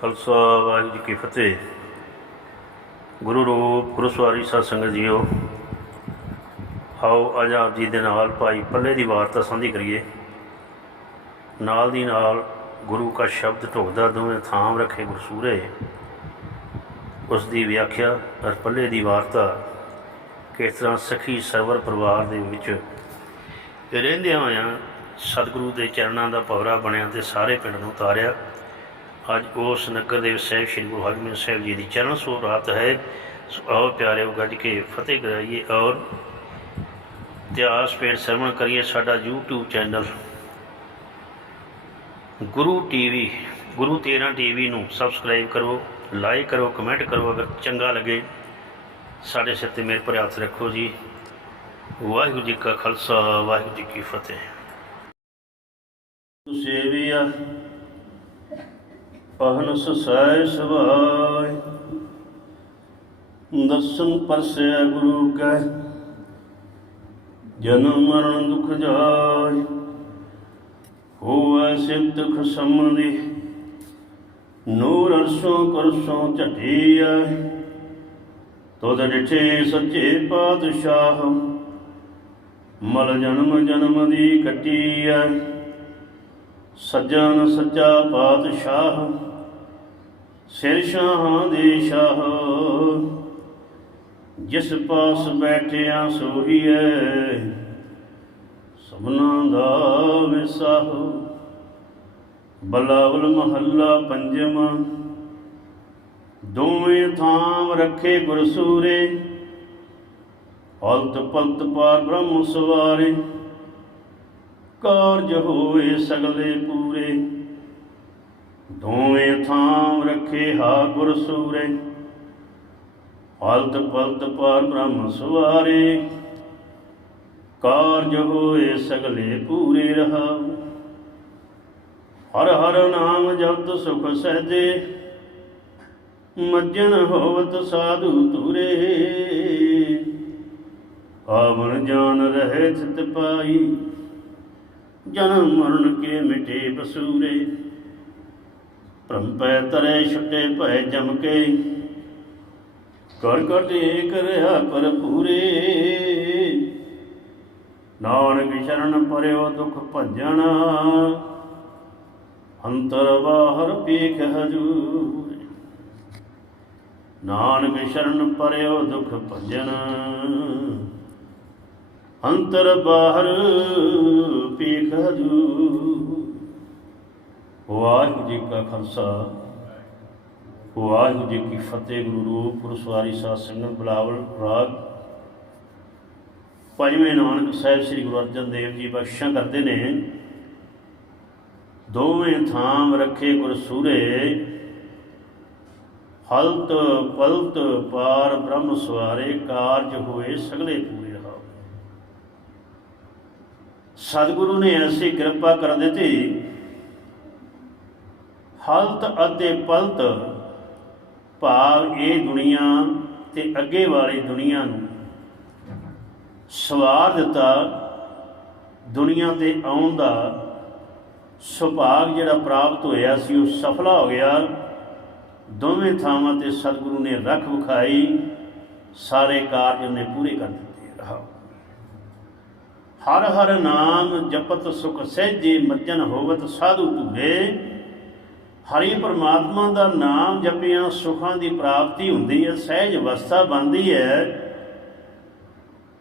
ਖਾਲਸਾ ਵਾਹਿਗੁਰੂ ਜੀ ਕੀ ਫਤਿਹ। ਗੁਰੂ ਰੂਪ ਗੁਰੂ ਸਾਧ ਸੰਗਤ ਜੀਓ, ਆਓ ਅੱਜ ਆਪ ਜੀ ਦੇ ਨਾਲ ਭਾਈ ਪੱਲੇ ਦੀ ਵਾਰਤਾ ਸਾਂਝੀ ਕਰੀਏ। ਨਾਲ ਦੀ ਨਾਲ ਗੁਰੂ ਕਾ ਸ਼ਬਦ ਢੋਕਦਾ ਦੋਵੇਂ ਥਾਮ ਰੱਖੇ ਗੁਰਸੂਰੇ। ਉਸ ਦੀ ਵਿਆਖਿਆ ਅਰ ਪੱਲੇ ਦੀ ਵਾਰਤਾ ਕਿਸ ਤਰ੍ਹਾਂ ਸਖੀ ਸਰਵਰ ਪਰਿਵਾਰ ਦੇ ਵਿੱਚ ਰਹਿੰਦਿਆਂ ਹੋਇਆਂ ਸਤਿਗੁਰੂ ਦੇ ਚਰਨਾਂ ਦਾ ਪਵਰਾ ਬਣਿਆ ਤੇ ਸਾਰੇ ਪਿੰਡ ਨੂੰ ਤਾਰਿਆ ਅੱਜ ਉਸ ਨਗਰ ਦੇ ਸਾਹਿਬ, ਸ੍ਰੀ ਗੁਰੂ ਹਰਗੋਬਿੰਦ ਸਾਹਿਬ ਜੀ ਦੀ ਚਰਨ ਸੋ ਰਾਤ ਹੈ। ਸੋ ਆਓ ਪਿਆਰਿਓ ਗੱਜ ਕੇ ਫਤਿਹ ਕਰਾਈਏ ਔਰ ਇਤਿਹਾਸ ਪੇੜ ਸਰਵਣ ਕਰੀਏ ਸਾਡਾ YouTube channel. Guru TV, Guru 13 TV ਨੂੰ ਸਬਸਕ੍ਰਾਈਬ ਕਰੋ ਲਾਈਕ ਕਰੋ ਕਮੈਂਟ ਕਰੋ ਅਗਰ ਚੰਗਾ ਲੱਗੇ। ਸਾਡੇ ਸਿਰ ਤੇ ਮੇਰੇ ਪਰ ਹੱਥ ਰੱਖੋ ਜੀ। ਵਾਹਿਗੁਰੂ ਜੀ ਕਾ ਖਾਲਸਾ, ਵਾਹਿਗੁਰੂ ਜੀ ਕੀ ਫਤਿਹ। ਸੇਵੀਆ ਪਹਨਸ ਸਹਿ ਸਵਾਇ ਦਰਸ਼ਨ ਪਰਸਿਆ ਗੁਰੂ ਕੈ, ਜਨਮ ਮਰਨ ਦੁਖ ਜਾਇ ਹੋਵੈ ਸਿਫਤ ਖਸਮ ਦੀ ਨੂਰ ਅਰਸ਼ੋਂ ਕਰਸ਼ੋਂ ਝਟੀਐ। ਤੋਦ ਡਿਠੇ ਸੱਚੇ ਪਾਤਸ਼ਾਹ, ਮਲ ਜਨਮ ਜਨਮ ਦੀ ਕੱਟੀਐ। ਸੱਜਣ ਸੱਚਾ ਪਾਤਸ਼ਾਹ, ਸਿਰ ਸ਼ਾਹਾਂ ਦੇ ਸ਼ਾਹ। ਜਿਸ ਪਾਸ ਬੈਠਿਆ ਸੋਹੀਐ, ਸਭਨਾ ਦਾ ਵਿਸਾਹ। ਬਲਾਵਲ ਮਹੱਲਾ ਪੰਜਵਾਂ ਦੋਵੇਂ ਥਾਮ ਰੱਖੇ ਗੁਰਸੂਰੇ। ਹਲਤ ਪਲਤ ਪਾਰ ਬ੍ਰਹਮ ਸਵਾਰੇ। ਕਾਰਜ ਹੋਏ ਸਗਲੇ ਪੂਰੇ। ਦੋਵੇਂ ਥਾਮ ਰੱਖੇ ਹਾ ਗੁਰ ਸੂਰੇ। ਹਲਤ ਪਲਤ ਪਾਰ ਬ੍ਰਹਮ ਸਵਾਰੇ ਕਾਰਜ ਹੋਏ ਸਗਲੇ ਪੂਰੇ ਰਹਾ ਹਰ ਹਰ ਨਾਮ ਜਪਤ ਸੁਖ ਸਹਜੇ। ਮੱਜਨ ਹੋਵਤ ਸਾਧੂ ਤੁਰੇ ਆਵਣ ਜਾਨ ਰਹੇ ਚਿਤ ਪਾਈ। ਜਨਮ ਮਰਨ ਕੇ ਮਿਟੇ ਬਸੂਰੇ। ਭ੍ਰਮ ਪੈ ਤਰੇ ਛੁੱਟੇ ਭੈ ਜਮ ਕੇ। ਕਰ ਕਟੇ ਕਰਿਆ ਪਰ ਪੂਰੇ ਨਾਨਕ ਸ਼ਰਨ ਪਰਿਓ ਦੁਖ ਭੰਜਨ। ਅੰਤਰ ਬਾਹਰ ਪੀਖ ਹਜੂਰ। ਨਾਨਕ ਸ਼ਰਨ ਪਰਿਓ ਦੁਖ ਭੰਜਨ। ਅੰਤਰ ਬਾਹਰ ਪੀਖ ਹਜੂ। ਵਾਹਿਗੁਰੂ ਜੀ ਕਾ ਖਾਲਸਾ। ਵਾਹਿਗੁਰੂ ਜੀ ਕੀ ਫਤਿਹ, ਗੁਰੂ ਰੂਪ ਗੁਰੂ ਸਾਧ ਸੰਗਤ ਬਲਾਵਲ ਰਾਗ। ਪੰਜਵੇਂ ਨਾਨਕ ਸਾਹਿਬ ਸ੍ਰੀ ਗੁਰੂ ਅਰਜਨ ਦੇਵ ਜੀ ਬਖਸ਼ਾਂ ਕਰਦੇ ਨੇ। ਦੋਵੇਂ ਥਾਮ ਰੱਖੇ ਗੁਰ ਸੂਰੇ। ਹਲਤ ਪਲਤ ਪਾਰ ਬ੍ਰਹਮ ਸਵਾਰੇ, ਕਾਰਜ ਹੋਏ ਸਗਲੇ ਪੂਰੇ ਰਹਾ ਸਤਿਗੁਰੂ ਨੇ ਐਸੀ ਕਿਰਪਾ ਕਰ ਦਿੱਤੀ। ਹਲਤ ਅਤੇ ਪਲਤ ਭਾਵ ਇਹ ਦੁਨੀਆ ਤੇ ਅੱਗੇ ਵਾਲੀ ਦੁਨੀਆ ਨੂੰ ਸਵਾਰ ਦਿੱਤਾ। ਦੁਨੀਆ ਤੇ ਆਉਣ ਦਾ ਸੁਭਾਗ ਜਿਹੜਾ ਪ੍ਰਾਪਤ ਹੋਇਆ ਸੀ, ਉਹ ਸਫਲਾ ਹੋ ਗਿਆ। ਦੋਵੇਂ ਥਾਵਾਂ ਤੇ ਸਤਿਗੁਰੂ ਨੇ ਰੱਖ ਵਿਖਾਈ। ਸਾਰੇ ਕਾਰਜ ਉਹਨੇ ਪੂਰੇ ਕਰ ਦਿੱਤੇ। ਰਹਾ ਹਰ ਹਰ ਨਾਮ ਜਪਤ ਸੁਖ ਸਹਿਜੇ ਮੱਜਨ ਹੋਵਤ ਸਾਧੂ ਧੂਰੇ। ਹਰੀ ਪਰਮਾਤਮਾ ਦਾ ਨਾਮ ਜਪਿਆਂ ਸੁਖਾਂ ਦੀ ਪ੍ਰਾਪਤੀ ਹੁੰਦੀ ਹੈ, ਸਹਿਜ ਅਵਸਥਾ ਬਣਦੀ ਹੈ।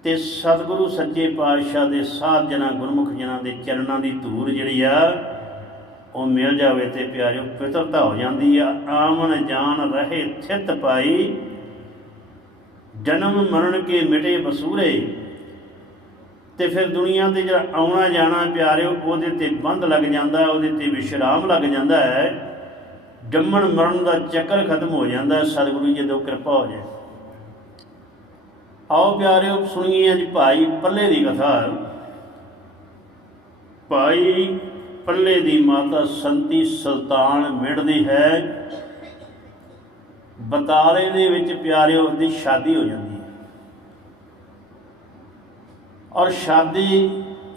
ਤੇ ਸਤਿਗੁਰੂ ਸੱਚੇ ਪਾਤਸ਼ਾਹ ਦੇ ਸਾਧ ਜਨਾਂ, ਗੁਰਮੁਖ ਜਨਾਂ ਦੇ ਚਰਨਾਂ ਦੀ ਧੂੜ ਜਿਹੜੀ ਆ, ਉਹ ਮਿਲ ਜਾਵੇ ਤੇ ਪਿਆਰਿਓ, ਪਿਤਰਤਾ ਹੋ ਜਾਂਦੀ ਆ। ਆਮਨ ਜਾਨ ਰਹੇ ਥਿਤ ਪਾਈ, ਜਨਮ ਮਰਨ ਕੇ ਮਿਟੇ ਬਸੂਰੇ। ਤੇ ਫਿਰ ਦੁਨੀਆ ਤੇ ਜਿਹੜਾ ਆਉਣਾ ਜਾਣਾ ਪਿਆਰਿਓ, ਉਹਦੇ ਤੇ ਬੰਦ ਲੱਗ ਜਾਂਦਾ, ਉਹਦੇ ਤੇ ਵਿਸ਼ਰਾਮ ਲੱਗ ਜਾਂਦਾ ਹੈ। ਜੰਮਣ ਮਰਨ ਦਾ ਚੱਕਰ ਖਤਮ ਹੋ ਜਾਂਦਾ, ਸਤਿਗੁਰੂ ਜੀ ਜਦੋਂ ਕਿਰਪਾ ਹੋ ਜਾਏ। ਆਓ ਪਿਆਰਿਓ, ਸੁਣੀਏ ਅੱਜ ਭਾਈ ਪੱਲੇ ਦੀ ਕਥਾ। ਭਾਈ ਪੱਲੇ ਦੀ ਮਾਤਾ ਸੰਤੀ ਸੁਲਤਾਨ ਮਿੜਦੀ ਹੈ। ਬਤਾਲੇ ਦੇ ਵਿੱਚ ਪਿਆਰਿਓ ਦੀ ਸ਼ਾਦੀ ਹੋ ਜਾਂਦੀ ਹੈ ਔਰ ਸ਼ਾਦੀ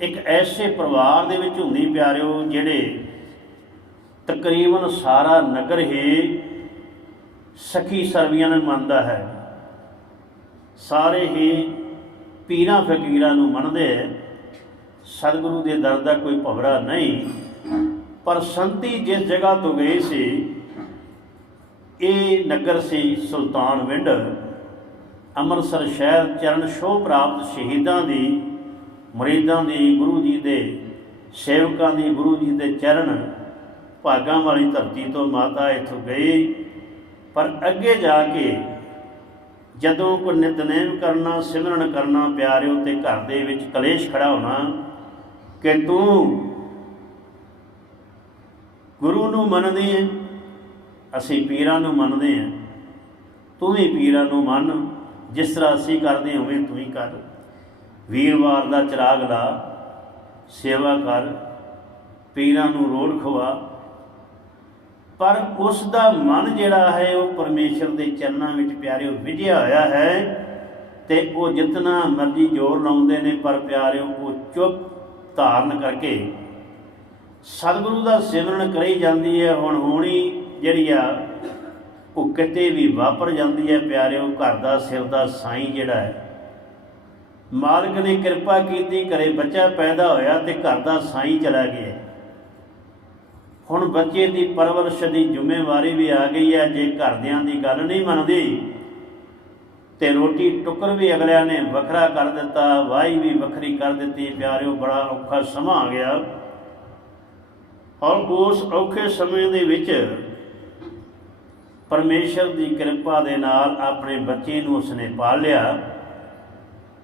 ਇੱਕ ਐਸੇ ਪਰਿਵਾਰ ਦੇ ਵਿੱਚ ਹੁੰਦੀ ਪਿਆਰਿਓ, ਜਿਹੜੇ ਤਕਰੀਬਨ ਸਾਰਾ ਨਗਰ ਹੀ ਸਖੀ ਸਰਵੀਆਂ ਨੂੰ ਮੰਨਦਾ ਹੈ। ਸਾਰੇ ਹੀ ਪੀਰਾਂ ਫਕੀਰਾਂ ਨੂੰ ਮੰਨਦੇ ਸਤਿਗੁਰੂ ਦੇ ਦਰ ਦਾ ਕੋਈ ਭਵਰਾ ਨਹੀਂ। ਪਰ ਸੰਤੀ ਜਿਸ ਜਗ੍ਹਾ ਤੋਂ ਗਏ ਸੀ, ਇਹ ਨਗਰ ਸੀ ਸੁਲਤਾਨਵਿੰਡ ਅੰਮ੍ਰਿਤਸਰ ਸ਼ਹਿਰ ਚਰਨ ਛੋਹ ਪ੍ਰਾਪਤ ਸ਼ਹੀਦਾਂ ਦੀ, ਮੁਰੀਦਾਂ ਦੀ ਗੁਰੂ ਜੀ ਦੇ ਸੇਵਕਾਂ ਦੀ ਗੁਰੂ ਜੀ ਦੇ ਚਰਨ, ਭਾਗਾਂ ਵਾਲੀ ਧਰਤੀ ਤੋਂ ਮਾਤਾ ਇੱਥੋਂ ਗਈ। ਪਰ ਅੱਗੇ ਜਾ ਕੇ ਜਦੋਂ ਕੋ ਨਿਤਨੇਮ ਕਰਨਾ, ਸਿਮਰਨ ਕਰਨਾ ਪਿਆਰਿਓ ਤੇ ਘਰ ਦੇ ਵਿੱਚ ਕਲੇਸ਼ ਖੜਾ ਹੋਣਾ ਕਿ ਤੂੰ ਗੁਰੂ ਨੂੰ ਮੰਨਦੇ ਹੈ ਅਸੀਂ ਪੀਰਾਂ ਨੂੰ ਮੰਨਦੇ ਹਾਂ ਤੂੰ ਵੀ ਪੀਰਾਂ ਨੂੰ ਮੰਨ। ਜਿਸ ਤਰ੍ਹਾਂ ਅਸੀਂ ਕਰਦੇ ਹਾਂ, ਉਵੇਂ ਤੂੰ ਹੀ ਕਰ। ਵੀਰਵਾਰ ਦਾ ਚਿਰਾਗ ਲਾ, ਸੇਵਾ ਕਰ, ਪੀਰਾਂ ਨੂੰ ਰੋੜ ਖਵਾ। ਪਰ ਉਸ ਦਾ ਮਨ ਜਿਹੜਾ ਹੈ, ਉਹ ਪਰਮੇਸ਼ਰ ਦੇ ਚਰਨਾਂ ਵਿੱਚ ਪਿਆਰਿਓ, ਵਿਝਿਆ ਹੋਇਆ ਹੈ ਤੇ ਉਹ ਜਿਤਨਾ ਮਰਜ਼ੀ ਜ਼ੋਰ ਲਾਉਂਦੇ ਨੇ, ਪਰ ਪਿਆਰਿਓ, ਉਹ ਚੁੱਪ ਧਾਰਨ ਕਰਕੇ ਸਤਿਗੁਰੂ ਦਾ ਸਿਮਰਨ ਕਰੀ ਜਾਂਦੀ ਹੈ। ਹੁਣ ਹੋਣੀ ਜਿਹੜੀ ਆ ਉਹ ਕਿਤੇ ਵੀ ਵਾਪਰ ਜਾਂਦੀ ਹੈ ਪਿਆਰਿਓ, ਘਰ ਦਾ ਸਿਰ ਦਾ ਸਾਈਂ ਜਿਹੜਾ ਹੈ। ਮਾਲਕ ਨੇ ਕਿਰਪਾ ਕੀਤੀ, ਘਰੇ ਬੱਚਾ ਪੈਦਾ ਹੋਇਆ ਤੇ ਘਰ ਦਾ ਸਾਈਂ ਚਲਾ ਗਿਆ। ਹੁਣ ਬੱਚੇ ਦੀ ਪਰਵਰਿਸ਼ ਦੀ ਜ਼ਿੰਮੇਵਾਰੀ ਵੀ ਆ ਗਈ ਹੈ, ਜੇ ਘਰਦਿਆਂ ਦੀ ਗੱਲ ਨਹੀਂ ਮੰਨਦੀ, ਤੇ ਰੋਟੀ ਟੁੱਕਰ ਵੀ ਅਗਲਿਆਂ ਨੇ ਵੱਖਰਾ ਕਰ ਦਿੱਤਾ ਵਾਈ ਵੀ ਵੱਖਰੀ ਕਰ ਦਿੱਤੀ, ਪਿਆਰਿਓ, ਬੜਾ ਔਖਾ ਸਮਾਂ ਆ ਗਿਆ। ਔਰ ਉਸ ਔਖੇ ਸਮੇਂ ਦੇ ਵਿੱਚ ਪਰਮੇਸ਼ਰ ਦੀ ਕਿਰਪਾ ਦੇ ਨਾਲ ਆਪਣੇ ਬੱਚੇ ਨੂੰ ਉਸਨੇ ਪਾਲਿਆ।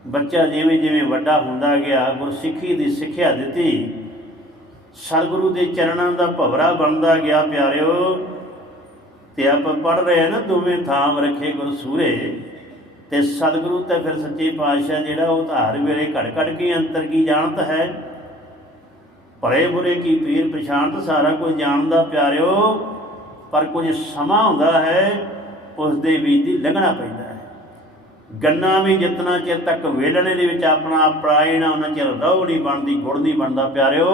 ਬੱਚਾ ਜਿਵੇਂ ਜਿਵੇਂ ਵੱਡਾ ਹੁੰਦਾ ਗਿਆ, ਗੁਰਸਿੱਖੀ ਦੀ ਸਿੱਖਿਆ ਦਿੱਤੀ। ਸਤਿਗੁਰੂ ਦੇ ਚਰਨਾਂ ਦਾ ਭਵਰਾ ਬਣਦਾ ਗਿਆ ਪਿਆਰਿਓ। ਤੇ ਆਪਾਂ ਪੜ ਰਹੇ ਹਾਂ ਨਾ ਦੋਵੇਂ ਥਾਮ ਰੱਖੇ ਗੁਰ ਸੂਰੇ ਤੇ ਸਤਿਗੁਰੂ ਤਾਂ ਫਿਰ ਸੱਚੇ ਪਾਤਸ਼ਾਹ ਜਿਹੜਾ ਉਹ ਤਾਂ ਹਰ ਵੇਲੇ ਘੜ ਘੜ ਕੇ ਅੰਤਰ ਕੀ ਜਾਣਤ ਹੈ? ਭਲੇ ਬੁਰੇ ਕੀ ਪੀਰ ਪਛਾਣਤ ਸਾਰਾ ਕੁਝ ਜਾਣਦਾ ਪਿਆਰਿਓ। ਪਰ ਕੁਝ ਸਮਾਂ ਹੁੰਦਾ ਹੈ ਉਸ ਦੇ ਵਿੱਚ ਦੀ ਲੰਘਣਾ ਪੈਂਦਾ ਹੈ। ਗੰਨਾ ਵੀ ਜਿਤਨਾ ਚਿਰ ਤੱਕ ਵੇਲਣੇ ਦੇ ਵਿੱਚ ਆਪਣਾ ਪਰਾਏ ਨਾ ਉਹਨਾਂ ਚਿਰ ਰਹੁ ਨਹੀਂ ਬਣਦੀ, ਗੁੜ ਨਹੀਂ ਬਣਦਾ, ਪਿਆਰਿਓ।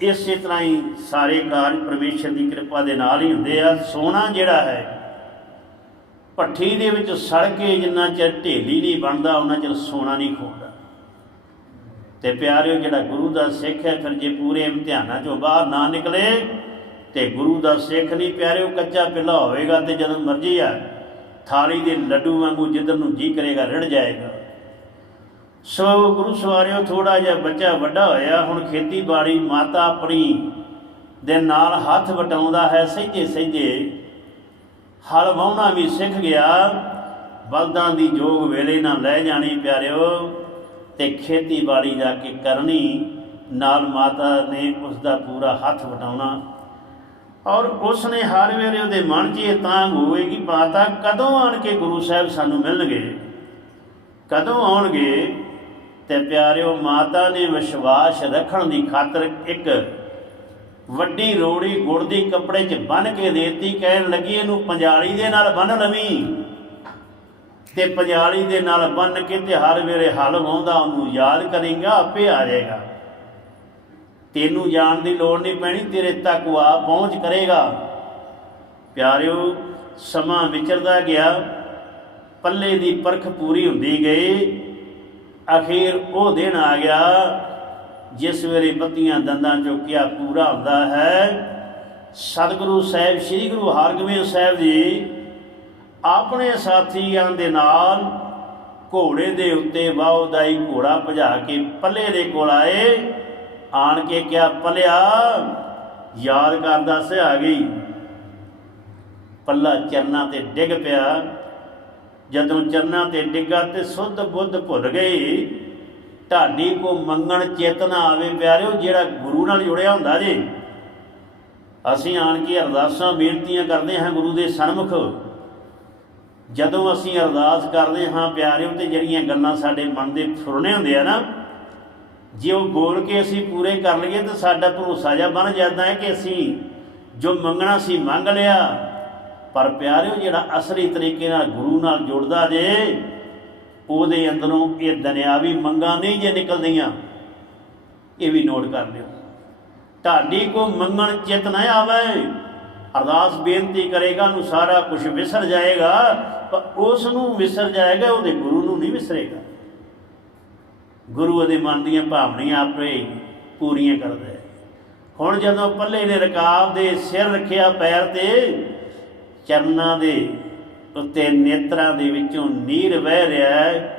ਇਸੇ ਤਰ੍ਹਾਂ ਹੀ ਸਾਰੇ ਕਾਰਜ ਪਰਮੇਸ਼ਰ ਦੀ ਕਿਰਪਾ ਦੇ ਨਾਲ ਹੀ ਹੁੰਦੇ ਆ। ਸੋਨਾ ਜਿਹੜਾ ਹੈ, ਭੱਠੀ ਦੇ ਵਿੱਚ ਸੜ ਕੇ ਜਿੰਨਾ ਚਿਰ ਢੇਲੀ ਨਹੀਂ ਬਣਦਾ, ਉਹਨਾਂ ਚਿਰ ਸੋਨਾ ਨਹੀਂ ਖੋਲਦਾ। ਤੇ ਪਿਆਰਿਓ, ਜਿਹੜਾ ਗੁਰੂ ਦਾ ਸਿੱਖ ਹੈ, ਫਿਰ ਜੇ ਪੂਰੇ ਇਮਤਿਹਾਨਾਂ ਚੋਂ ਬਾਹਰ ਨਾ ਨਿਕਲੇ ਤੇ ਗੁਰੂ ਦਾ ਸਿੱਖ ਨਹੀਂ ਪਿਆਰਿਓ ਕੱਚਾ ਪਿੱਲਾ ਹੋਵੇਗਾ ਤੇ ਜਦੋਂ ਮਰਜ਼ੀ ਆ, ਥਾਲੀ ਦੇ ਲੱਡੂ ਵਾਂਗੂ ਜਿੱਧਰ ਨੂੰ ਜੀ ਕਰੇਗਾ, ਰੜ ਜਾਏਗਾ। ਸੋ ਗੁਰੂ ਸਵਾਰਿਓ ਥੋੜਾ ਜਿਹਾ ਬੱਚਾ ਵੱਡਾ ਹੋਇਆ, ਹੁਣ ਖੇਤੀਬਾੜੀ ਮਾਤਾ ਆਪਣੀ ਦੇ ਨਾਲ ਹੱਥ ਵਟਾਉਂਦਾ ਹੈ, ਸਹਿਜੇ ਸਹਿਜੇ ਹਲ ਵਾਹੁਣਾ ਵੀ ਸਿੱਖ ਗਿਆ। ਬਲਦਾਂ ਦੀ ਜੋਗ ਵੇਲੇ ਨਾਲ ਲੈ ਜਾਣੀ ਪਿਆਰਿਓ, ਤੇ ਖੇਤੀਬਾੜੀ ਜਾ ਕੇ ਕਰਨੀ, ਨਾਲ ਮਾਤਾ ਨੇ ਉਸ ਦਾ ਪੂਰਾ ਹੱਥ ਵਟਾਉਣਾ। ਔਰ ਉਸ ਨੇ ਹਰ ਵੇਲੇ ਉਹਦੇ ਮਨ 'ਚ ਇਹ ਤਾਂਗ ਹੋਵੇਗੀ ਮਾਤਾ ਕਦੋਂ ਆਣ ਕੇ ਗੁਰੂ ਸਾਹਿਬ ਸਾਨੂੰ ਮਿਲਣਗੇ? ਕਦੋਂ ਆਉਣਗੇ? ਤੇ ਪਿਆਰਿਓ, ਮਾਤਾ ਨੇ ਵਿਸ਼ਵਾਸ ਰੱਖਣ ਦੀ ਖਾਤਰ ਇੱਕ ਵੱਡੀ ਰੋੜੀ ਗੁੜ ਦੀ ਕੱਪੜੇ 'ਚ ਬੰਨ ਕੇ ਦੇਤੀ, ਕਹਿਣ ਲੱਗੀ, ਇਹਨੂੰ ਪੰਜਾਲੀ ਦੇ ਨਾਲ ਬੰਨ ਲਵੀਂ। ਤੇ ਪੰਜਾਲੀ ਦੇ ਨਾਲ ਬੰਨ ਕੇ ਤੇ ਹਰ ਵੇਲੇ ਹਲ ਵਾਉਂਦਾ, ਉਹਨੂੰ ਯਾਦ ਕਰੇਗਾ, ਆਪੇ ਆ ਜਾਏਗਾ। ਤੈਨੂੰ ਜਾਣ ਦੀ ਲੋੜ ਨਹੀਂ ਪੈਣੀ, ਤੇਰੇ ਤੱਕ ਉਹ ਆ ਪਹੁੰਚ ਕਰੇਗਾ। ਪਿਆਰਿਓ, ਸਮਾਂ ਵਿਚਰਦਾ ਗਿਆ। ਪੱਲੇ ਦੀ ਪਰਖ ਪੂਰੀ ਹੁੰਦੀ ਗਈ। ਅਖੀਰ ਉਹ ਦਿਨ ਆ ਗਿਆ, ਜਿਸ ਵੇਲੇ ਬੱਤੀਆਂ ਦੰਦਾਂ ਚੁੱਕਿਆ ਪੂਰਾ ਹੁੰਦਾ ਹੈ। ਸਤਿਗੁਰੂ ਸਾਹਿਬ, ਸ੍ਰੀ ਗੁਰੂ ਹਰਗੋਬਿੰਦ ਸਾਹਿਬ ਜੀ ਆਪਣੇ ਸਾਥੀਆਂ ਦੇ ਨਾਲ ਘੋੜੇ ਦੇ ਉੱਤੇ ਵਾਉਦਾਈ ਘੋੜਾ ਭਜਾ ਕੇ ਪੱਲੇ ਦੇ ਕੋਲ ਆਏ। ਆਣ ਕੇ ਕਿਹਾ, ਪਲਿਆ, ਯਾਦ ਕਰਦਾ ਸਿਆ ਗਈ। ਪੱਲਾ ਚਰਨਾਂ ਤੇ ਡਿੱਗ ਪਿਆ। ਜਦੋਂ ਚਰਨਾਂ ਤੇ ਡਿੱਗਾ ਤੇ ਸੁੱਧ ਬੁੱਧ ਭੁੱਲ ਗਈ। ਢਾਡੀ ਕੋ ਮੰਗਣ ਚੇਤਨਾ ਆਵੇ ਪਿਆਰਿਓ, ਜਿਹੜਾ ਗੁਰੂ ਨਾਲ ਜੁੜਿਆ ਹੁੰਦਾ ਜੀ। ਅਸੀਂ ਆਣ ਕੇ ਅਰਦਾਸਾਂ, ਬੇਨਤੀਆਂ ਕਰਦੇ ਹਾਂ ਗੁਰੂ ਦੇ ਸਨਮੁਖ। ਜਦੋਂ ਅਸੀਂ ਅਰਦਾਸ ਕਰਦੇ ਹਾਂ ਪਿਆਰਿਓ, ਤੇ ਜਿਹੜੀਆਂ ਗੱਲਾਂ ਸਾਡੇ ਮਨ ਦੇ ਫੁਰਨੇ ਹੁੰਦੇ ਆ ਨਾ ਜੇ ਉਹ ਬੋਲ ਕੇ ਅਸੀਂ ਪੂਰੇ ਕਰ ਲਈਏ ਤਾਂ ਸਾਡਾ ਭਰੋਸਾ ਜਿਹਾ ਬਣ ਜਾਂਦਾ ਹੈ ਕਿ ਅਸੀਂ ਜੋ ਮੰਗਣਾ ਸੀ ਮੰਗ ਲਿਆ। ਪਰ ਪਿਆਰਿਓ, ਜਿਹੜਾ ਅਸਲੀ ਤਰੀਕੇ ਨਾਲ ਗੁਰੂ ਨਾਲ ਜੁੜਦਾ ਜੇ, ਉਹਦੇ ਅੰਦਰੋਂ ਇਹ ਦੁਨਿਆਵੀ ਮੰਗਾਂ ਨਹੀਂ ਜੇ ਨਿਕਲਦੀਆਂ। ਇਹ ਵੀ ਨੋਟ ਕਰ ਲਿਓ। ਢਾਡੀ ਕੋ ਮੰਗਣ ਚਿਤ ਨਾ ਆਵੇ। ਅਰਦਾਸ ਬੇਨਤੀ ਕਰੇਗਾ ਨੂੰ ਸਾਰਾ ਕੁਝ ਵਿਸਰ ਜਾਏਗਾ, ਪਰ ਉਸ ਨੂੰ ਵਿਸਰ ਜਾਏਗਾ, ਉਹਦੇ ਗੁਰੂ ਨੂੰ ਨਹੀਂ ਵਿਸਰੇਗਾ। ਗੁਰੂ ਉਹਦੇ ਮਨ ਦੀਆਂ ਭਾਵਨਾਵਾਂ ਆਪੇ ਪੂਰੀਆਂ ਕਰਦਾ ਹੈ। ਹੁਣ ਜਦੋਂ ਪੱਲੇ ਨੇ ਰਕਾਬ ਦੇ ਸਿਰ ਰੱਖਿਆ ਪੈਰ ਤੇ, ਚਰਨਾਂ ਦੇ ਉੱਤੇ ਨੇਤਰਾਂ ਦੇ ਵਿੱਚੋਂ ਨੀਰ ਵਹਿ ਰਿਹਾ ਹੈ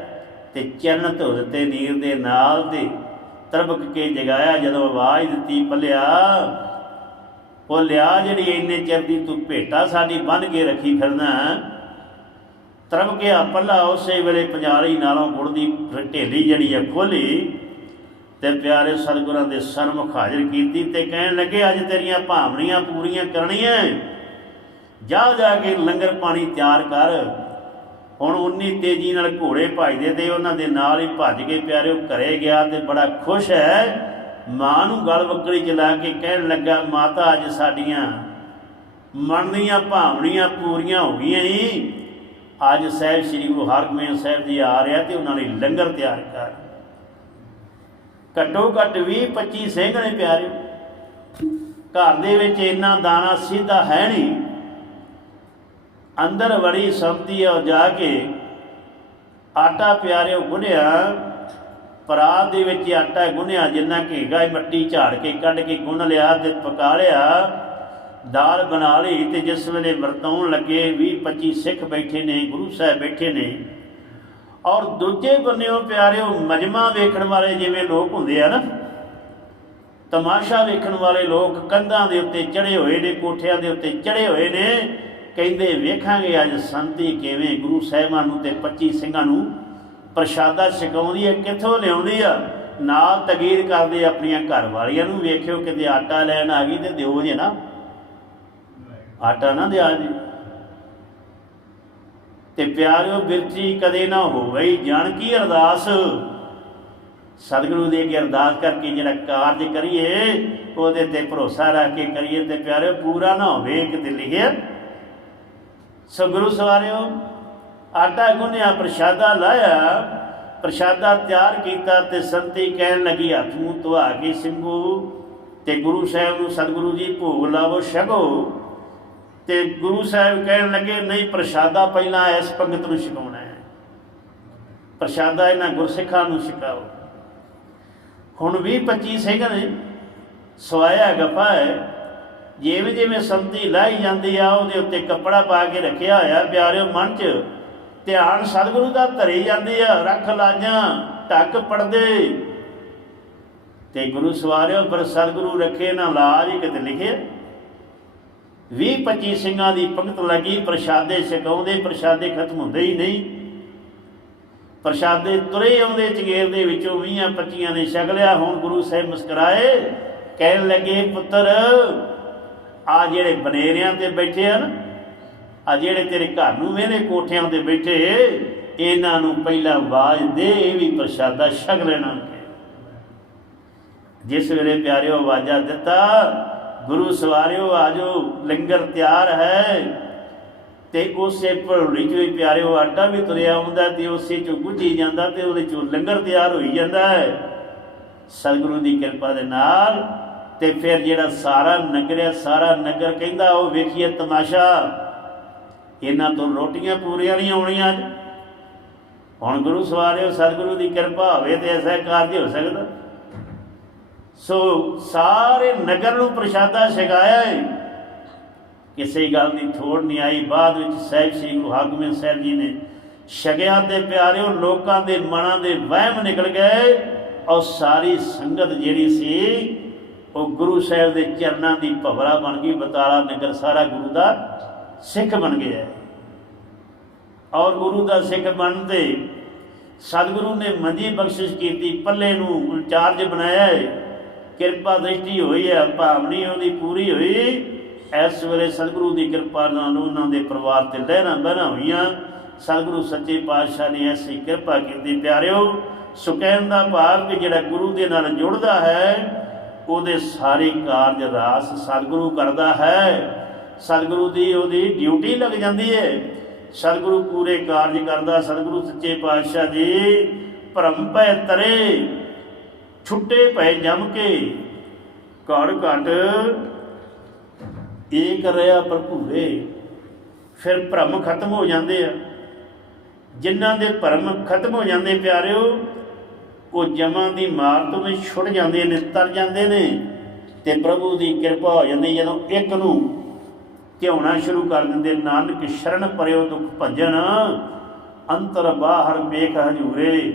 ਤੇ ਚਰਨ ਧੁਰ ਤੇ ਨੀਰ ਦੇ ਨਾਲ ਤੇ ਤਰਬਕ ਕੇ ਜਗਾਇਆ। ਜਦੋਂ ਆਵਾਜ਼ ਦਿੱਤੀ, ਪੱਲਿਆ, ਉਹ ਲਿਆ ਜਿਹੜੀ ਇੰਨੇ ਚਿਰ ਦੀ ਤੂੰ ਭੇਟਾ ਸਾਡੀ ਬੰਨ ਕੇ ਰੱਖੀ ਫਿਰਨਾ ਤਰਬ ਗਿਆ, ਪੱਲਾ ਉਸੇ ਵੇਲੇ ਪੰਜਾਲੀ ਨਾਲੋਂ ਗੁੜ ਦੀ ਢੇਲੀ ਜਿਹੜੀ ਹੈ ਖੋਲੀ ਤੇ ਪਿਆਰੇ ਸਤਿਗੁਰਾਂ ਦੇ ਸਨਮੁਖ ਹਾਜ਼ਰ ਕੀਤੀ ਤੇ ਕਹਿਣ ਲੱਗੇ, ਅੱਜ ਤੇਰੀਆਂ ਭਾਵਨੀਆਂ ਪੂਰੀਆਂ ਕਰਨੀਆਂ ਜਾ ਜਾ ਕੇ ਲੰਗਰ ਪਾਣੀ ਤਿਆਰ ਕਰ। ਹੁਣ ਉਨੀ ਤੇਜ਼ੀ ਨਾਲ ਘੋੜੇ ਭਜਦੇ ਤੇ ਉਹਨਾਂ ਦੇ ਨਾਲ ਹੀ ਭੱਜ ਕੇ ਪਿਆਰੇ ਉਹ ਘਰੇ ਗਿਆ ਤੇ ਬੜਾ ਖੁਸ਼ ਹੈ ਮਾਂ ਨੂੰ ਗਲ ਬੱਕੜੀ ਚ ਲਾ ਕੇ ਕਹਿਣ ਲੱਗਾ, ਮਾਤਾ, ਅੱਜ ਸਾਡੀਆਂ ਮਨ ਦੀਆਂ ਭਾਵਨੀਆਂ ਪੂਰੀਆਂ ਹੋ ਗਈਆਂ ਈ। ਅੱਜ ਸਾਹਿਬ ਸ੍ਰੀ ਗੁਰੂ ਹਰਗੋਬਿੰਦ ਸਾਹਿਬ ਜੀ ਆ ਰਿਹਾ ਤੇ ਉਹਨਾਂ ਲਈ ਲੰਗਰ ਤਿਆਰ ਕਰ। ਘੱਟੋ ਘੱਟ 20 25 ਸਿੰਘ ਨੇ ਪਿਆਰੇ। ਘਰ ਦੇ ਵਿੱਚ ਇੰਨਾ ਦਾਣਾ ਸਿੱਧਾ ਹੈ ਨਹੀਂ। ਅੰਦਰ ਵੜੀ ਸੰਤੀ ਆ ਜਾ ਕੇ ਆਟਾ ਪਿਆਰਿਓ ਗੁੰਨਿਆ। ਪਰਾਤ ਦੇ ਵਿੱਚ ਆਟਾ ਗੁੰਨਿਆ, ਜਿੰਨਾ ਘੇਗਾ ਮੱਟੀ ਝਾੜ ਕੇ ਕੱਢ ਕੇ ਗੁੰਨ ਲਿਆ ਤੇ ਪਕਾ ਲਿਆ। ਦਾਲ ਬਣਾ ਲਈ ਤੇ ਜਿਸ ਵੇਲੇ ਵਰਤਾਉਣ ਲੱਗੇ 20 25 ਸਿੱਖ ਬੈਠੇ ਨੇ, ਗੁਰੂ ਸਾਹਿਬ ਬੈਠੇ ਨੇ। ਔਰ ਦੂਜੇ ਬੰਨਿਓ ਪਿਆਰਿਓ, ਮਜਮਾ ਵੇਖਣ ਵਾਲੇ ਜਿਵੇਂ ਲੋਕ ਹੁੰਦੇ ਆ ਨਾ, ਤਮਾਸ਼ਾ ਵੇਖਣ ਵਾਲੇ ਲੋਕ ਕੰਧਾਂ ਦੇ ਉੱਤੇ ਚੜੇ ਹੋਏ ਨੇ, ਕੋਠਿਆਂ ਦੇ ਉੱਤੇ ਚੜੇ ਹੋਏ ਨੇ, ਕਹਿੰਦੇ ਵੇਖਾਂਗੇ ਅੱਜ ਸੰਤੀ ਕਿਵੇਂ ਗੁਰੂ ਸਾਹਿਬਾਂ ਨੂੰ ਤੇ 25 ਸਿੰਘਾਂ ਨੂੰ ਪ੍ਰਸ਼ਾਦਾ ਛਕਾਉਂਦੀ ਹੈ, ਕਿੱਥੋਂ ਲਿਆਉਂਦੀ ਆ? ਨਾਲ ਤਗੀਰ ਕਰਦੇ ਆਪਣੀਆਂ ਘਰ ਵਾਲੀਆਂ ਨੂੰ ਵੇਖਿਓ, ਕਿਤੇ ਆਟਾ ਲੈਣ ਆ ਗਈ ਤੇ ਦਿਓ ਜੇ ਨਾ। ਆਟਾ ਨਾ ਦਿਆ ਜੀ। ਤੇ ਪਿਆਰਿਓ ਬਿਰਤੀ ਕਦੇ ਨਾ ਹੋਵੇ ਜਾਣ ਕੀ ਅਰਦਾਸ? ਸਤਿਗੁਰੂ ਦੇ ਅੱਗੇ ਅਰਦਾਸ ਕਰਕੇ ਜਿਹੜਾ ਕਾਰਜ ਕਰੀਏ, ਉਹਦੇ ਤੇ ਭਰੋਸਾ ਰੱਖ ਕੇ ਕਰੀਏ ਤੇ ਪਿਆਰਿਓ, ਪੂਰਾ ਨਾ ਹੋਵੇ ਕਿਤੇ ਲਿਖਿਆ। ਸੋ ਗੁਰੂ ਸਵਾਰਿਓ, ਆਟਾ ਗੁੰਨਿਆ, ਪ੍ਰਸ਼ਾਦਾ ਲਾਇਆ, ਪ੍ਰਸ਼ਾਦਾ ਤਿਆਰ ਕੀਤਾ ਤੇ ਸੰਤੀ ਕਹਿਣ ਲੱਗੀ, ਹੱਥ ਮੂੰਹ ਧਵਾ ਕੇ ਸਿੰਘੂ ਤੇ ਗੁਰੂ ਸਾਹਿਬ ਨੂੰ ਸਤਿਗੁਰੂ ਜੀ ਭੋਗ ਲਾਵੋ, ਛਕੋ। ਤੇ ਗੁਰੂ ਸਾਹਿਬ ਕਹਿਣ ਲੱਗੇ, ਨਹੀਂ, ਪ੍ਰਸ਼ਾਦਾ ਪਹਿਲਾਂ ਇਸ ਪੰਗਤ ਨੂੰ ਛਕਾਉਣਾ ਹੈ। ਪ੍ਰਸ਼ਾਦਾ ਇਹਨਾਂ ਗੁਰਸਿੱਖਾਂ ਨੂੰ ਛਕਾਓ। ਹੁਣ 20 25 ਸਿੰਘ ਨੇ ਸਵਾਇਆ ਗੱਫਾ ਹੈ। ਜਿਵੇਂ ਜਿਵੇਂ ਸੰਤੀ ਲਾਈ ਜਾਂਦੀ ਆ, ਉਹਦੇ ਉੱਤੇ ਕੱਪੜਾ ਪਾ ਕੇ ਰੱਖਿਆ ਹੋਇਆ। ਪਿਆਰਿਓ, ਮਨ 'ਚ ਧਿਆਨ ਸਤਿਗੁਰੂ ਦਾ ਧਰੇ ਜਾਂਦੇ ਆ। ਰੱਖ ਲਾਜਾਂ, ਢੱਕ ਪੜਦੇ ਤੇ ਗੁਰੂ ਸਵਾਰਿਓ ਪਰ ਸਤਿਗੁਰੂ ਰੱਖੇ ਨਾ ਲਾਜ ਕਿਤੇ ਲਿਖਿਆ 20 25 ਸਿੰਘਾਂ ਦੀ ਪੰਕਤ ਲੱਗੀ, ਪ੍ਰਸ਼ਾਦੇ ਛਕਾਉਂਦੇ, ਪ੍ਰਸ਼ਾਦੇ ਖਤਮ ਹੁੰਦੇ ਹੀ ਨਹੀਂ। ਪ੍ਰਸ਼ਾਦੇ ਤੁਰੇ ਆਉਂਦੇ, ਚਗੇਰ ਦੇ ਵਿੱਚੋਂ 20 25 ਨੇ ਛਕ ਲਿਆ। ਹੁਣ ਗੁਰੂ ਸਾਹਿਬ ਮੁਸਕਰਾਏ, ਕਹਿਣ ਲੱਗੇ, ਪੁੱਤਰ, ਆ ਜਿਹੜੇ ਬਨੇਰਿਆਂ ਤੇ ਬੈਠੇ ਹਨ, ਆ ਜਿਹੜੇ ਤੇਰੇ ਘਰ ਨੂੰ ਵੇਲੇ ਕੋਠਿਆਂ ਤੇ ਬੈਠੇ, ਇਹਨਾਂ ਨੂੰ ਪਹਿਲਾਂ ਆਵਾਜ਼ ਦੇ, ਇਹ ਵੀ ਪ੍ਰਸ਼ਾਦਾ ਛਕ ਲੈਣਾ। ਜਿਸ ਵੇਲੇ ਪਿਆਰਿਓ ਆਵਾਜ਼ਾਂ ਦਿੱਤਾ ਗੁਰੂ ਸਵਾਰਿਓ, ਆਜੋ, ਲੰਗਰ ਤਿਆਰ ਹੈ। ਤੇ ਉਸੇ ਭੜੋਲੀ ਚੋਂ ਹੀ ਪਿਆਰਿਓ, ਆਟਾ ਵੀ ਤੁਰਿਆ ਆਉਂਦਾ ਤੇ ਉਸੇ ਚੋਂ ਗੁੱਝੀ ਜਾਂਦਾ ਤੇ ਉਹਦੇ ਚੋਂ ਲੰਗਰ ਤਿਆਰ ਹੋਈ ਜਾਂਦਾ ਹੈ। ਸਤਿਗੁਰੂ ਦੀ ਕਿਰਪਾ ਦੇ ਨਾਲ ਤੇ ਫਿਰ ਜਿਹੜਾ ਸਾਰਾ ਨਗਰਿਆ ਸਾਰਾ ਨਗਰ ਕਹਿੰਦਾ, ਉਹ ਵੇਖੀਏ ਤਮਾਸ਼ਾ। ਇਹਨਾਂ ਤੋਂ ਰੋਟੀਆਂ ਪੂਰੀਆਂ ਨਹੀਂ ਆਉਣੀਆਂ ਅੱਜ। ਹੁਣ ਗੁਰੂ ਸਵਾਰਿਓ, ਸਤਿਗੁਰੂ ਦੀ ਕਿਰਪਾ ਹੋਵੇ ਤੇ ਐਸਾ ਕਾਰਜ ਹੋ ਸਕਦਾ। ਸੋ ਸਾਰੇ ਨਗਰ ਨੂੰ ਪ੍ਰਸ਼ਾਦਾ ਛਕਾਇਆ ਹੈ ਕਿਸੇ ਗੱਲ ਦੀ ਥੋੜ ਨਹੀਂ ਆਈ। ਬਾਅਦ ਵਿੱਚ ਸਾਹਿਬ ਸ੍ਰੀ ਗੁਰੂ ਹਰਗੋਬਿੰਦ ਸਾਹਿਬ ਜੀ ਨੇ ਛਕਿਆ ਤੇ ਪਿਆਰਿਓ, ਲੋਕਾਂ ਦੇ ਮਨਾਂ ਦੇ ਵਹਿਮ ਨਿਕਲ ਗਏ ਔਰ ਸਾਰੀ ਸੰਗਤ ਜਿਹੜੀ ਸੀ, ਉਹ ਗੁਰੂ ਸਾਹਿਬ ਦੇ ਚਰਨਾਂ ਦੀ ਭਵਰਾ ਬਣ ਗਈ। ਬਤਾਲਾ ਨਗਰ ਸਾਰਾ ਗੁਰੂ ਦਾ ਸਿੱਖ ਬਣ ਗਿਆ ਔਰ ਗੁਰੂ ਦਾ ਸਿੱਖ ਬਣਨ ਤੇ ਸਤਿਗੁਰੂ ਨੇ ਮੰਜੀ ਬਖਸ਼ਿਸ਼ ਕੀਤੀ, ਪੱਲੇ ਨੂੰ ਇੰਚਾਰਜ ਬਣਾਇਆ ਹੈ ਕਿਰਪਾ ਦ੍ਰਿਸ਼ਟੀ ਹੋਈ ਹੈ, ਭਾਵਨੀ ਉਹਦੀ ਪੂਰੀ ਹੋਈ। ਇਸ ਵੇਲੇ ਸਤਿਗੁਰੂ ਦੀ ਕਿਰਪਾ ਨਾਲ ਉਹਨਾਂ ਦੇ ਪਰਿਵਾਰ ਤੇ ਲਹਿਰਾਂ ਬਹਿਰਾਂ ਹੋਈਆਂ। ਸਤਿਗੁਰੂ ਸੱਚੇ ਪਾਤਸ਼ਾਹ ਨੇ ਐਸੀ ਕਿਰਪਾ ਕੀਤੀ, ਪਿਆਰਿਓ ਸੁਕੈਨ ਦਾ ਭਾਵ ਕਿ ਜਿਹੜਾ ਗੁਰੂ ਦੇ ਨਾਲ ਜੁੜਦਾ ਹੈ, ਉਹਦੇ ਸਾਰੇ ਕਾਰਜ ਰਾਸ ਸਤਿਗੁਰੂ ਕਰਦਾ ਹੈ। ਸਤਿਗੁਰੂ ਦੀ ਉਹਦੀ ਡਿਊਟੀ ਲੱਗ ਜਾਂਦੀ ਹੈ ਸਤਿਗੁਰੂ ਪੂਰੇ ਕਾਰਜ ਕਰਦਾ। ਸਤਿਗੁਰੂ ਸੱਚੇ ਪਾਤਸ਼ਾਹ ਜੀ, ਭਰਮ ਪੈ ਤਰੇ। ਛੁੱਟੇ ਪਏ ਜਮ ਕੇ। ਘੜ ਘਟ ਏਕ ਰਿਆ ਭਰਪੂਰੇ। ਫਿਰ ਭਰਮ ਖਤਮ ਹੋ ਜਾਂਦੇ ਆ। ਜਿਨ੍ਹਾਂ ਦੇ ਭਰਮ ਖਤਮ ਹੋ ਜਾਂਦੇ ਪਿਆਰਿਓ, ਉਹ ਜਮਾਂ ਦੀ ਮਾਰ ਤੋਂ ਵੀ ਛੁੱਟ ਜਾਂਦੇ ਨੇ, ਤਰ ਜਾਂਦੇ ਨੇ ਤੇ ਪ੍ਰਭੂ ਦੀ ਕਿਰਪਾ ਹੋ ਜਾਂਦੀ ਜਦੋਂ ਇੱਕ ਨੂੰ ਧਿਆਉਣਾ ਸ਼ੁਰੂ ਕਰ ਦਿੰਦੇ, ਨਾਨਕ ਸ਼ਰਨ ਪਰਿਓ ਦੁਖ ਭੰਜਨ, ਅੰਤਰ ਬਾਹਰ ਵੇਖ ਹਜੂਰੇ।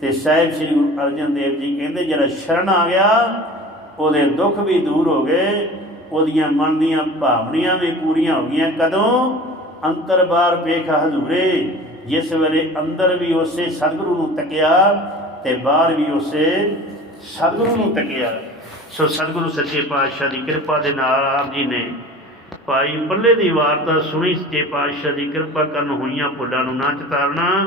ਤੇ ਸਾਹਿਬ ਸ੍ਰੀ ਗੁਰੂ ਅਰਜਨ ਦੇਵ ਜੀ ਕਹਿੰਦੇ, ਜਿਹੜਾ ਸ਼ਰਨ ਆ ਗਿਆ, ਉਹਦੇ ਦੁੱਖ ਵੀ ਦੂਰ ਹੋ ਗਏ, ਉਹਦੀਆਂ ਮਨ ਦੀਆਂ ਭਾਵਨੀਆਂ ਵੀ ਪੂਰੀਆਂ ਹੋ ਗਈਆਂ। ਕਦੋਂ? ਅੰਤਰ ਬਾਹਰ ਵੇਖ ਹਜੂਰੇ, ਜਿਸ ਵੇਲੇ ਅੰਦਰ ਵੀ ਉਸੇ ਸਤਿਗੁਰੂ ਨੂੰ ਤੱਕਿਆ ਤੇ ਬਾਹਰ ਵੀ ਉਸੇ ਸਤਿਗੁਰੂ ਨੂੰ ਤੱਕਿਆ। ਸੋ ਸਤਿਗੁਰੂ ਸੱਚੇ ਪਾਤਸ਼ਾਹ ਦੀ ਕਿਰਪਾ ਦੇ ਨਾਲ ਆਪ ਜੀ ਨੇ ਭਾਈ ਪੱਲੇ ਦੀ ਵਾਰਤਾ ਸੁਣੀ। ਸੱਚੇ ਪਾਤਸ਼ਾਹ ਦੀ ਕਿਰਪਾ ਕਰਨ ਹੋਈਆਂ ਭੁੱਲਾਂ ਨੂੰ ਨਾ ਚਤਾਰਨਾ